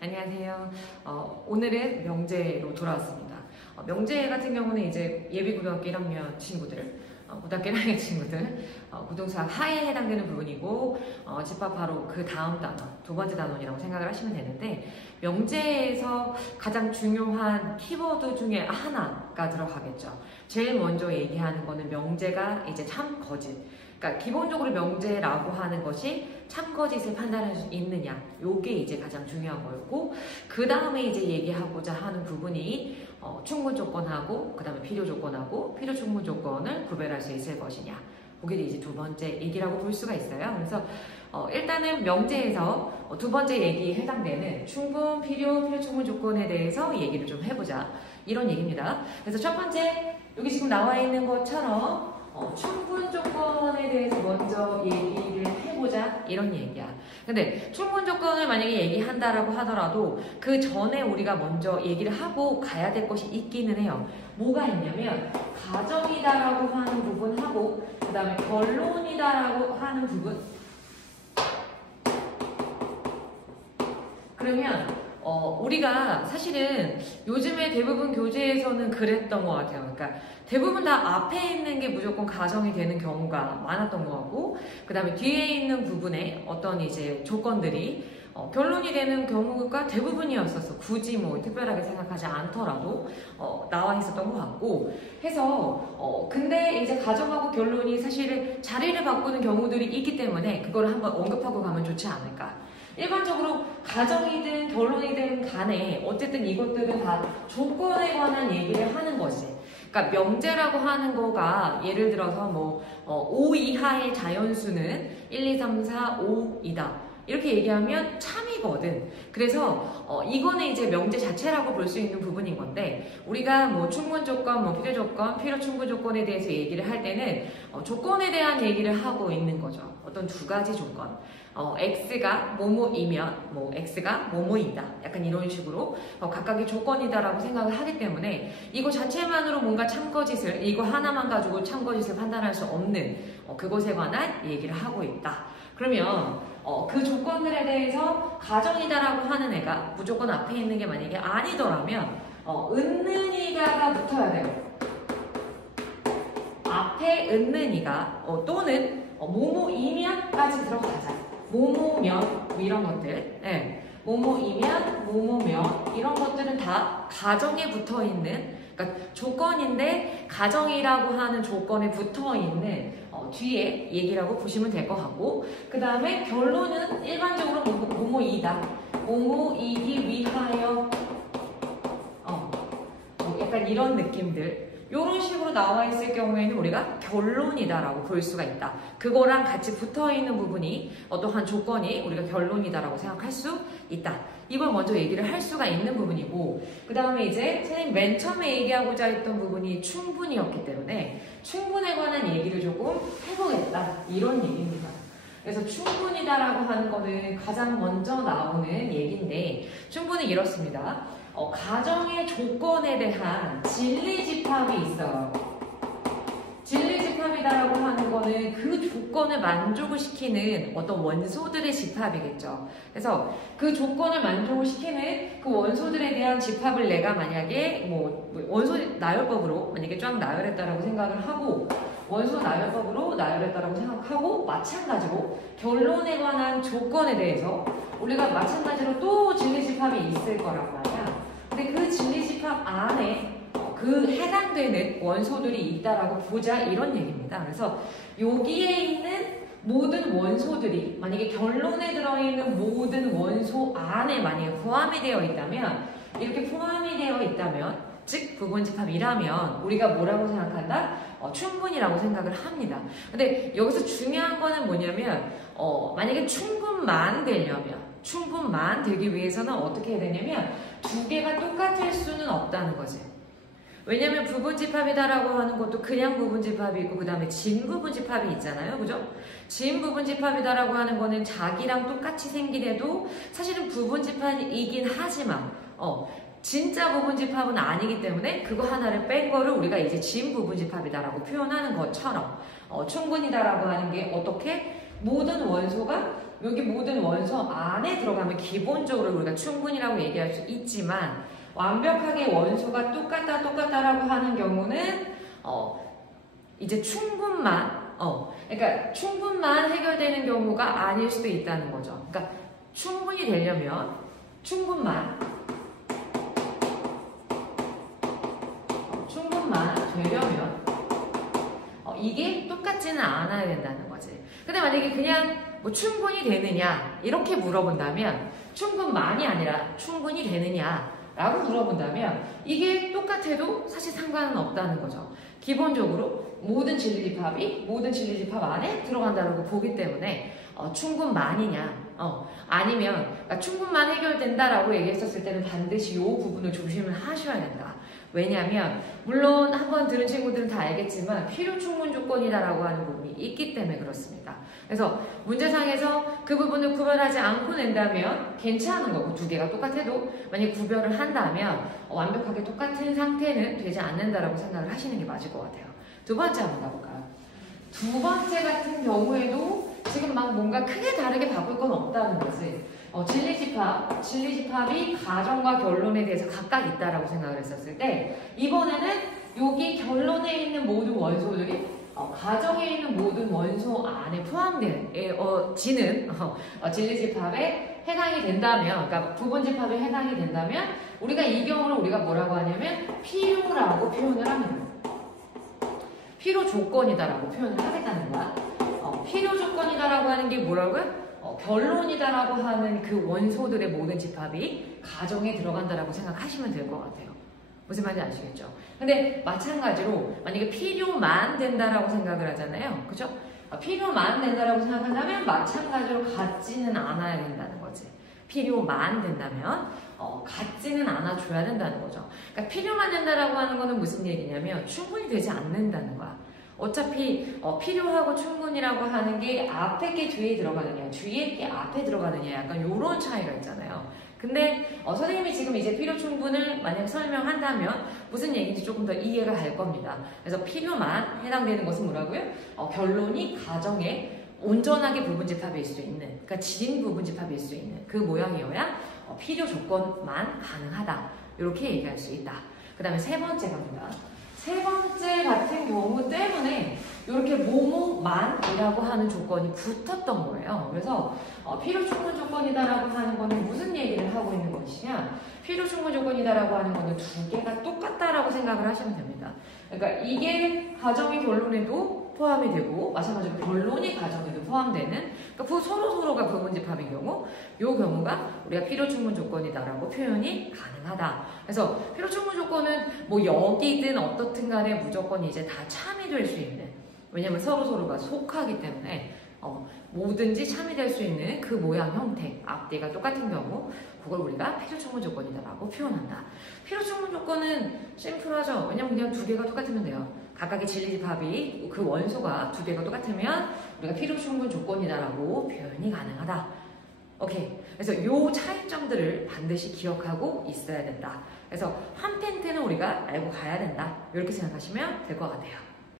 안녕하세요. 오늘은 명제로 돌아왔습니다. 명제 같은 경우는 이제 예비고등학교 1학년 친구들, 고등학교 1학년 친구들, 고등수학 하에 해당되는 부분이고, 집합 바로 그 다음 단원, 두 번째 단원이라고 생각을 하시면 되는데, 명제에서 가장 중요한 키워드 중에 하나가 들어가겠죠. 제일 먼저 얘기하는 거는 명제가 이제 참, 거짓. 그러니까 기본적으로 명제라고 하는 것이 참거짓을 판단할 수 있느냐, 요게 이제 가장 중요한 거였고, 그 다음에 이제 얘기하고자 하는 부분이 충분 조건하고 그 다음에 필요 조건하고 필요 충분 조건을 구별할 수 있을 것이냐, 그게 이제 두 번째 얘기라고 볼 수가 있어요. 그래서 일단은 명제에서 두 번째 얘기에 해당되는 충분, 필요 충분 조건에 대해서 얘기를 좀 해보자, 이런 얘기입니다. 그래서 첫 번째, 여기 지금 나와 있는 것처럼 충분 조건에 대해서 먼저 얘기를 해보자, 이런 얘기야. 근데 충분 조건을 만약에 얘기한다라고 하더라도 그 전에 우리가 먼저 얘기를 하고 가야 될 것이 있기는 해요. 뭐가 있냐면 가정이다라고 하는 부분하고 그 다음에 결론이다라고 하는 부분. 그러면 우리가 사실은 요즘에 대부분 교재에서는 그랬던 것 같아요. 그러니까 대부분 다 앞에 있는 게 무조건 가정이 되는 경우가 많았던 것 같고, 그 다음에 뒤에 있는 부분에 어떤 이제 조건들이 결론이 되는 경우가 대부분이었었어. 굳이 뭐 특별하게 생각하지 않더라도 나와 있었던 것 같고 해서 근데 이제 가정하고 결론이 사실은 자리를 바꾸는 경우들이 있기 때문에 그거를 한번 언급하고 가면 좋지 않을까. 일반적으로 가정이든 결론이든 간에 어쨌든 이것들은 다 조건에 관한 얘기를 하는 거지. 그러니까 명제라고 하는 거가 예를 들어서 뭐 5 이하의 자연수는 1, 2, 3, 4, 5이다. 이렇게 얘기하면 참이거든. 그래서 이거는 이제 명제 자체라고 볼 수 있는 부분인 건데, 우리가 뭐 충분 조건, 뭐 필요 조건, 필요 충분 조건에 대해서 얘기를 할 때는 조건에 대한 얘기를 하고 있는 거죠. 어떤 두 가지 조건. X가 뭐뭐이면 뭐 X가 뭐뭐이다. 약간 이런 식으로 각각의 조건이다라고 생각을 하기 때문에 이거 자체만으로 뭔가 참거짓을, 이거 하나만 가지고 참거짓을 판단할 수 없는 그것에 관한 얘기를 하고 있다. 그러면 그 조건들에 대해서 가정이다라고 하는 애가 무조건 앞에 있는 게 만약에 아니더라면 은는이가가 붙어야 돼요. 앞에 은는이가 또는 뭐뭐이면까지 들어가자. 뭐뭐면 이런 것들, 네. 뭐뭐이면 뭐뭐면 이런 것들은 다 가정에 붙어있는, 그러니까 조건인데 가정이라고 하는 조건에 붙어있는 뒤에 얘기라고 보시면 될 것 같고, 그 다음에 결론은 일반적으로 뭐뭐이다, 뭐뭐이기 위하여 약간 이런 느낌들, 이런 식으로 나와 있을 경우에는 우리가 결론이다라고 볼 수가 있다. 그거랑 같이 붙어있는 부분이 어떠한 조건이 우리가 결론이다라고 생각할 수 있다. 이걸 먼저 얘기를 할 수가 있는 부분이고, 그 다음에 이제 선생님 맨 처음에 얘기하고자 했던 부분이 충분이었기 때문에 충분에 관한 얘기를 조금 해보겠다, 이런 얘기입니다. 그래서 충분이다라고 하는 거는 가장 먼저 나오는 얘기인데, 충분은 이렇습니다. 가정의 조건에 대한 진리집합이 있어요. 진리집합이다라고 하는 거는 그 조건을 만족을 시키는 어떤 원소들의 집합이겠죠. 그래서 그 조건을 만족을 시키는 그 원소들에 대한 집합을 내가 만약에 뭐 원소 나열법으로 만약에 쫙 나열했다라고 생각을 하고, 원소 나열법으로 나열했다라고 생각하고, 마찬가지로 결론에 관한 조건에 대해서 우리가 마찬가지로 또 진리집합이 있을 거란 말이야. 근데 그 진리집합 안에 그 해당되는 원소들이 있다라고 보자, 이런 얘기입니다. 그래서 여기에 있는 모든 원소들이 만약에 결론에 들어있는 모든 원소 안에 만약에 포함이 되어 있다면, 이렇게 포함이 되어 있다면, 즉 부분집합이라면 우리가 뭐라고 생각한다? 충분이라고 생각을 합니다. 근데 여기서 중요한 거는 뭐냐면 만약에 충분만 되기 위해서는 어떻게 해야 되냐면 두 개가 똑같을 수는 없다는 거지. 왜냐면 부분집합이다라고 하는 것도 그냥 부분집합이 있고 그 다음에 진부분집합이 있잖아요. 그죠? 진부분집합이다라고 하는 거는 자기랑 똑같이 생기래도 사실은 부분집합이긴 하지만 진짜 부분집합은 아니기 때문에 그거 하나를 뺀 거를 우리가 이제 진부분집합이다라고 표현하는 것처럼 충분이다라고 하는 게 어떻게 모든 원소가 여기 모든 원소 안에 들어가면 기본적으로 우리가 충분이라고 얘기할 수 있지만 완벽하게 원소가 똑같다라고 하는 경우는 이제 충분만 그러니까 충분만 해결되는 경우가 아닐 수도 있다는 거죠. 그러니까 충분히 되려면 충분만 되려면 이게 똑같지는 않아야 된다는 거지. 근데 만약에 그냥 뭐 충분히 되느냐 이렇게 물어본다면 충분만이 아니라 충분히 되느냐라고 물어본다면 이게 똑같아도 사실 상관은 없다는 거죠. 기본적으로 모든 진리집합이 모든 진리집합 안에 들어간다고 보기 때문에 충분만이냐 아니면 그러니까 충분만 해결된다라고 얘기했었을 때는 반드시 이 부분을 조심을 하셔야 된다. 왜냐하면 물론 한번 들은 친구들은 다 알겠지만 필요 충분 조건이다라고 하는 부분이 있기 때문에 그렇습니다. 그래서 문제상에서 그 부분을 구별하지 않고 낸다면 괜찮은 거고 두 개가 똑같아도 만약 구별을 한다면 완벽하게 똑같은 상태는 되지 않는다라고 생각을 하시는 게 맞을 것 같아요. 두 번째 한번 가볼까요? 두 번째 같은 경우에도 지금 막 뭔가 크게 다르게 바꿀 건 없다는 거지. 진리집합이 가정과 결론에 대해서 각각 있다라고 생각을 했었을 때 이번에는 여기 결론에 있는 모든 원소들이 가정에 있는 모든 원소 안에 포함된 지는 진리집합에 해당이 된다면, 그러니까 부분집합에 해당이 된다면 우리가 이 경우를 우리가 뭐라고 하냐면 필요라고 표현을 합니다. 필요 조건이다라고 표현을 하겠다는 거야. 필요 조건이다라고 하는 게 뭐라고요? 결론이다라고 하는 그 원소들의 모든 집합이 가정에 들어간다라고 생각하시면 될 것 같아요. 무슨 말인지 아시겠죠? 근데 마찬가지로 만약에 필요만 된다라고 생각을 하잖아요. 그죠? 필요만 된다라고 생각한다면 마찬가지로 같지는 않아야 된다는 거지. 필요만 된다면 같지는 않아줘야 된다는 거죠. 그러니까 필요만 된다라고 하는 거는 무슨 얘기냐면 충분히 되지 않는다는 거야. 어차피 필요하고 충분이라고 하는 게 앞에 게 뒤에 들어가느냐 뒤에 게 앞에 들어가느냐 약간 요런 차이가 있잖아요. 근데 선생님이 지금 이제 필요 충분을 만약 설명한다면 무슨 얘기인지 조금 더 이해가 갈 겁니다. 그래서 필요만 해당되는 것은 뭐라고요? 결론이 가정에 온전하게 부분집합일 수 있는, 그러니까 진 부분집합일 수 있는 그 모양이어야 필요 조건만 가능하다. 이렇게 얘기할 수 있다. 그 다음에 세 번째 갑니다. 세 번째 같은 경우 때문에 이렇게 뭐뭐만이라고 하는 조건이 붙었던 거예요. 그래서 필요 충분 조건이다라고 하는 거는 무슨 얘기를 하고 있는 것이냐? 필요 충분 조건이다라고 하는 거는 두 개가 똑같다라고 생각을 하시면 됩니다. 그러니까 이게 가정의 결론에도 포함이 되고 마찬가지로 결론이 가정에도 포함되는 그러니까 서로가 부분집합인 경우 이 경우가 우리가 필요 충분 조건이다라고 표현이 가능하다. 그래서 필요 충분 조건은 뭐 여기든 어떻든 간에 무조건 이제 다 참여될 수 있는, 왜냐면 서로가 속하기 때문에 뭐든지 참여될 수 있는 그 모양 형태 앞뒤가 똑같은 경우 그걸 우리가 필요 충분 조건이다라고 표현한다. 필요 충분 조건은 심플하죠. 왜냐면 그냥 두 개가 똑같으면 돼요. 각각의 진리집합이 그 원소가 두 개가 똑같으면 우리가 필요 충분 조건이다라고 표현이 가능하다. 오케이. 그래서 이 차이점들을 반드시 기억하고 있어야 된다. 그래서 한 텐트는 우리가 알고 가야 된다. 이렇게 생각하시면 될 것 같아요.